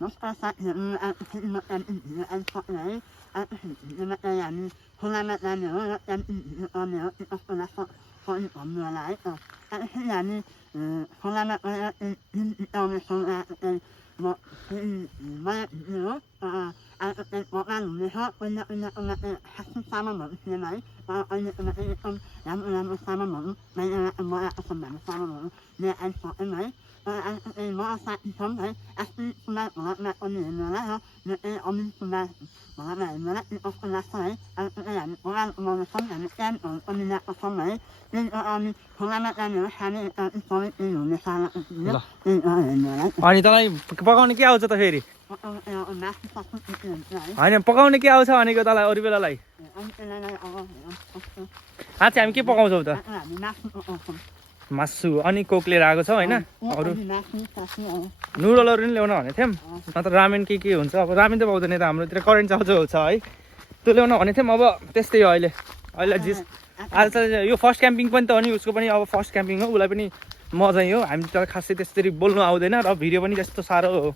Most altijd en Fortnite yani kullanmaklarını anlıyor. Falan anlıyorlar. Yani kullanmakları अनि तँलाई पकाउने के आउँछ त फेरि होइन पकाउने के आउँछ भनेको तँलाई अरू बेलालाई आज हामी के पकाउँछौ त मासु अनि कोक लिएर आएको छ होइन अरू नुडलहरू नि ल्याउन भनेको थियौँ नत्र रामेन के हुन्छ अब रामेन त पाउँदैन त हाम्रोतिर करेन्ट छ है त्यो ल्याउन भनेको थियौँ अब त्यस्तै हो अहिले जिस आज त यो फर्स्ट क्याम्पिङ पनि त हो नि उसको पनि अब फर्स्ट क्याम्पिङ हो उसलाई पनि मजै हो हामी त खासै त्यसरी बोल्नु आउँदैन र भिडियो पनि त्यस्तो साह्रो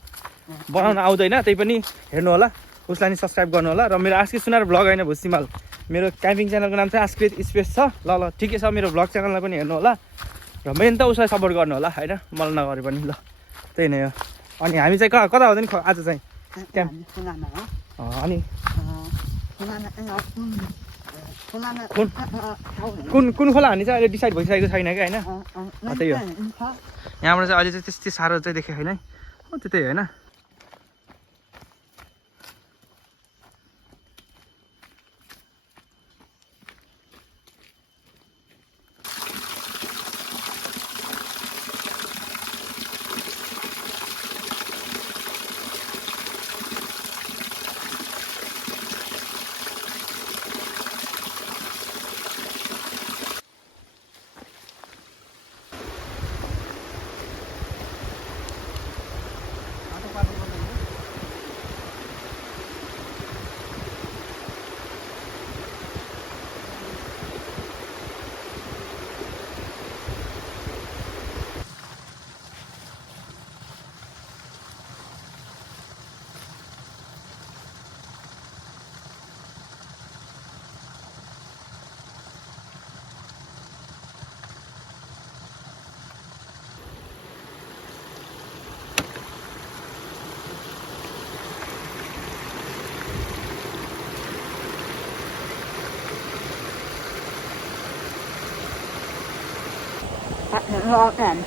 बनाउन आउँदैन त्यही पनि हेर्नु होला उसलाई नि सब्सक्राइब गर्नु होला र मेरो आस्की सुनार भ्लग होइन भुसिमाल मेरो क्याम्पिङ च्यानलको नाम चाहिँ आस्कृत स्पेस छ ल ठिकै छ मेरो भ्लग च्यानललाई पनि हेर्नु होला र मेन त उसलाई सपोर्ट गर्नु होला होइन मलाई नगरे पनि ल त्यही नै हो अनि हामी चाहिँ कता हुँदैन आज चाहिँ क्याम्प अनि कुन खोला हानी चाहिँ अहिले डिसाइड भइसकेको छैन कि होइन त्यही हो यहाँबाट चाहिँ अहिले चाहिँ त्यस्तै साह्रो चाहिँ देखेको छैन है हो त्यही होइन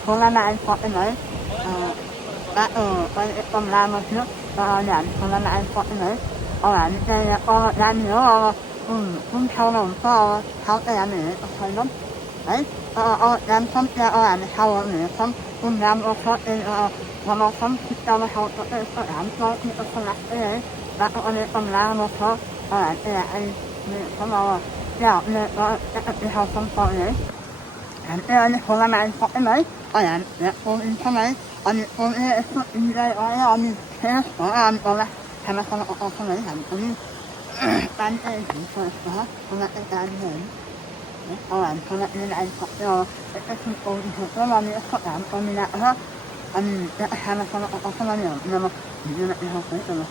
Kullanmaan Fortnite om Ramos kullanmaan Fortnite kun kauan kauan kauan dan sampai orang kauan kun ram kalau sampai kauan ram kalau kita kelas dan oleh om Ramos orang kalau ya ni hal sampai أنا والله مع الفقمة أنا أقوم إنساني أنا أقوم إنساني أنا كيف أنا والله كما كان أقوم هم أنا بعد أنا فيها أنا أنا أنا أنا من الفقمة اسم أقوم إنساني أنا أقوم أمينها أنا كما كان أقوم أنا لما لما يهوى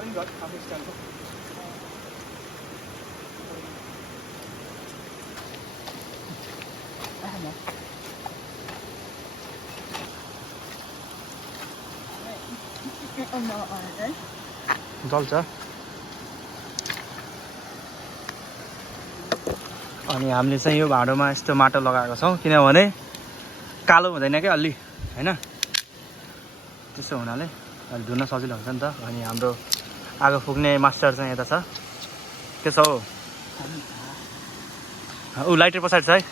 Enggak, kami sekarang. जल्छ। अनि हामीले चाहिँ यो भाँडोमा यस्तो माटो लगाएको छौँ किनभने कालो हुँदैन क्या अलि होइन, त्यसो हुनाले अलि धुन सजिलो हुन्छ नि त। अनि हाम्रो आगो फुक्ने मास्टर चाहिँ यता छ, त्यसो हो ऊ लाइटर पछाडि छ है,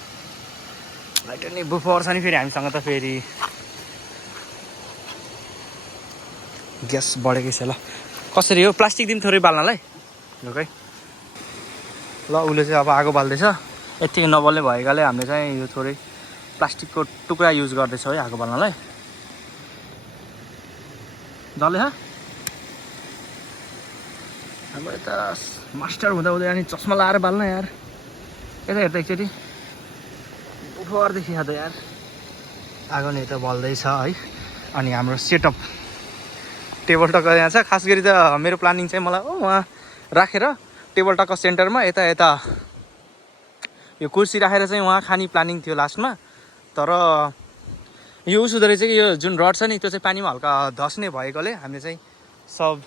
लाइटर नि बुफर छ नि फेरि हामीसँग त। फेरि ग्यास बढेकै छ। ल कसरी हो, प्लास्टिक दिन थोरै बाल्नलाई ढुकै। ल उसले चाहिँ अब आगो बाल्दैछ, यत्तिकै नबल्ने भएकाले हामीले चाहिँ यो थोरै प्लास्टिकको टुक्रा युज गर्दैछौँ है आगो बाल्नलाई। जले अब यता मास्टर हुँदा हुँदै अनि चस्मा लाएर बाल्न यार, यता हेर्दा एकचोटि उफर देखिहाल्छ यार। आगो नि यता बल्दैछ है। अनि हाम्रो सेटअप टेबल टक्क यहाँ छ। खास गरी त मेरो प्लानिङ चाहिँ मलाई वहाँ राखेर टेबल टक्क सेन्टरमा यता यता यो कुर्सी राखेर चाहिँ वहाँ खाने प्लानिङ थियो लास्टमा। तर यो उस हुँदो रहेछ कि यो जुन रड छ नि त्यो चाहिँ पानीमा हल्का धस्ने भएकोले हामीले चाहिँ सब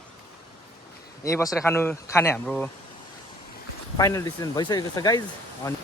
यहीँ बसेर खाने हाम्रो फाइनल डिसिजन भइसकेको छ गाइज। अनि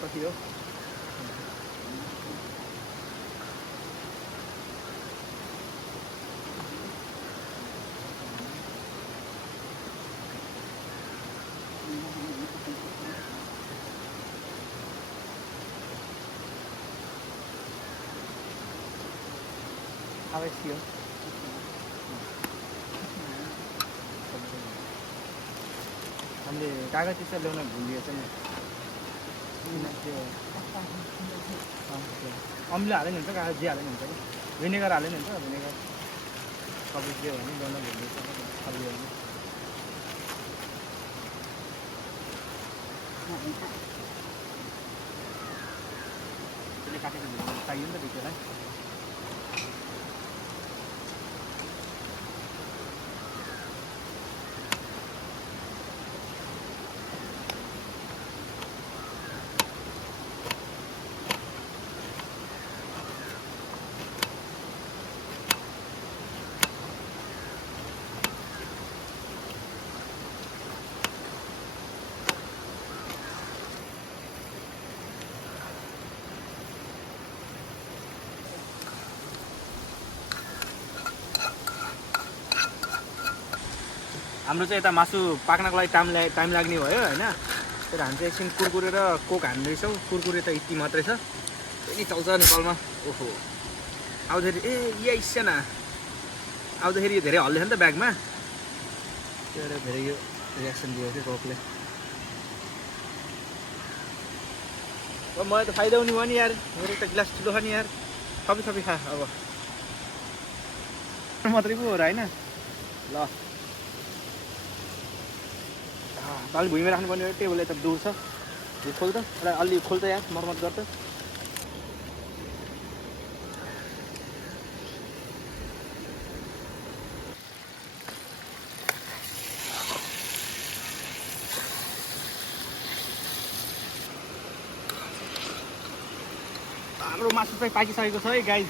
कति हो आवश्यक हामीले कागज चिसा ल्याउन भुलिएछ नि। अम्ले हाल्यो नि हुन्छ, कागज जे हाल्यो नि हुन्छ कि भिनेगर हाल्यो नि हुन्छ। भिनेगर सबै जे भने ल्याउन भुलिएछ त्यसले काटेको चाहियो नि त भित्रलाई। हाम्रो चाहिँ यता मासु पाक्नको लागि टाइम लाग्ने भयो होइन। तर हामी चाहिँ एकछिन कुरकुरे र कोक हान्दैछौँ। कुरकुरे त यति मात्रै छ, यति चल्छ नेपालमा। ओहो आउँदाखेरि ए इस्या न आउँदाखेरि यो धेरै हल्दैछ नि त ब्यागमा, त्यो भएर धेरै यो रियाक्सन दियो थियो कोकले। अब मलाई त फाइदा हुने भयो नि यार, मेरो त गिलास ठुलो छ नि यार, थपी खा। अब मात्रै पो हो र होइन। ल अलि भुइँमा राख्नुपर्ने हो, टेबल यता दूर छ। यो खोल त अलि खोल त यार, मर्मत गर त। हाम्रो मासु चाहिँ पाकिसकेको छ है गाइज।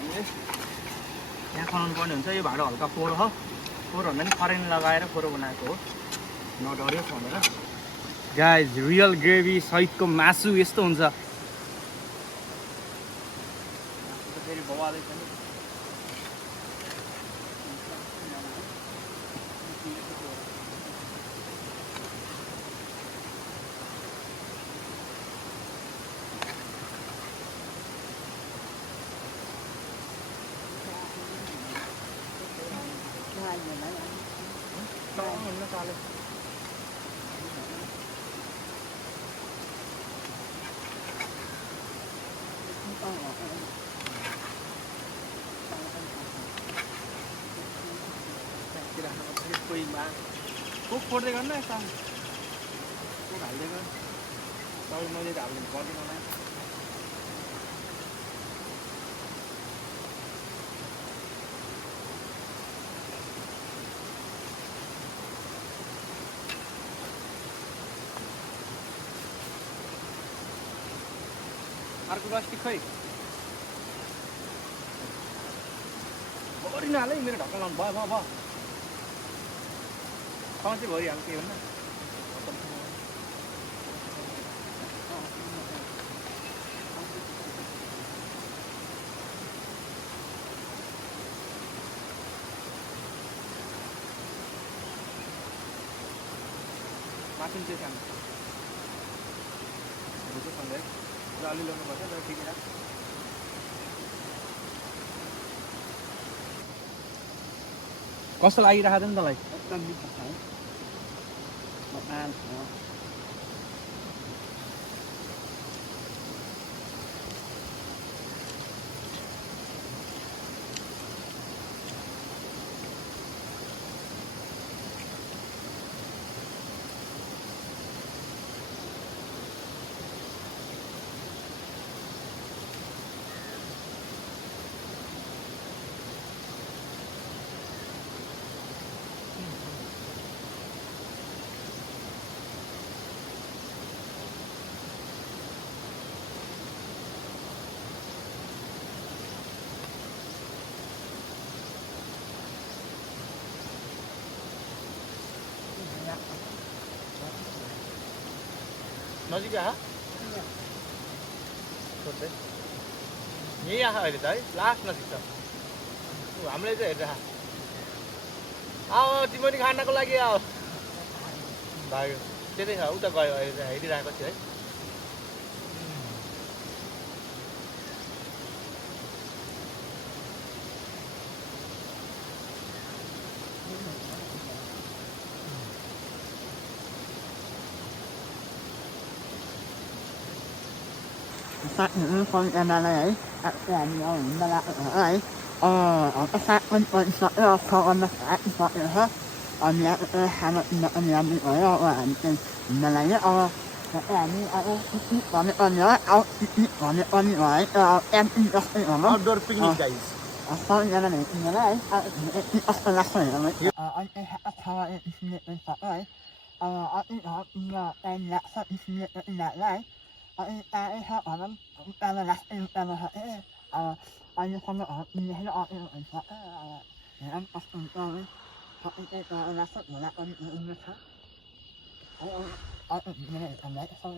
हामीले यहाँ खनाउनु पर्ने हुन्छ यो भाँडो हल्का फोहोर हो फोहोर भन्दा नि करेन्ट लगाएर फोहोर बनाएको हो नडर्यो भनेर गाइज रियल ग्रेभी सहितको मासु यस्तो हुन्छ फेरि बवालै छ नि कोक फोड्दै गर्नु यस्तो कोक हाल्दै गर तब मैले त हाल्नु पर्दैन होला अर्को प्लास्टिक खै भरि नहाल है मेरो ढक्का लाउनु भयो भयो भयो ठाउँ चाहिँ भरिहाल्छ के भन्दा मासुन चाहिँ खानु भुजोसँगै अलि ल्याउनुपर्छ तर ठिकै छ कस्तो लागिरहेको थियो नि तँलाई एकदम मिठो छ है मजाले छ नजिक आहा छोड्दै यहीँ आहा अहिले त है लास्ट नजिक छ हामीले चाहिँ हेरेर आऊ तिमी पनि खानको लागि आऊ भाग्यो त्यतै छ उता गयो अहिले चाहिँ हेरिरहेको थियो है sát những con em này ấy làm nhau chúng ta lại ở ấy ở cái sát bên sợ là con nó sát sợ nữa hết nhà hà nội nhà mình ở đâu là nhà này nhá cái như còn cái con nhớ còn cái con nói em ở nó outdoor picnic guys con nhà này nhà này anh là khỏe lắm đấy anh sao anh nhận sợ đấy anh em nhạc sao nhận nhạc đấy anh họ ở lắm anh là anh là anh không ở như thế nào anh sợ anh ở con ấy họ anh là sợ là anh khác anh này anh đấy sao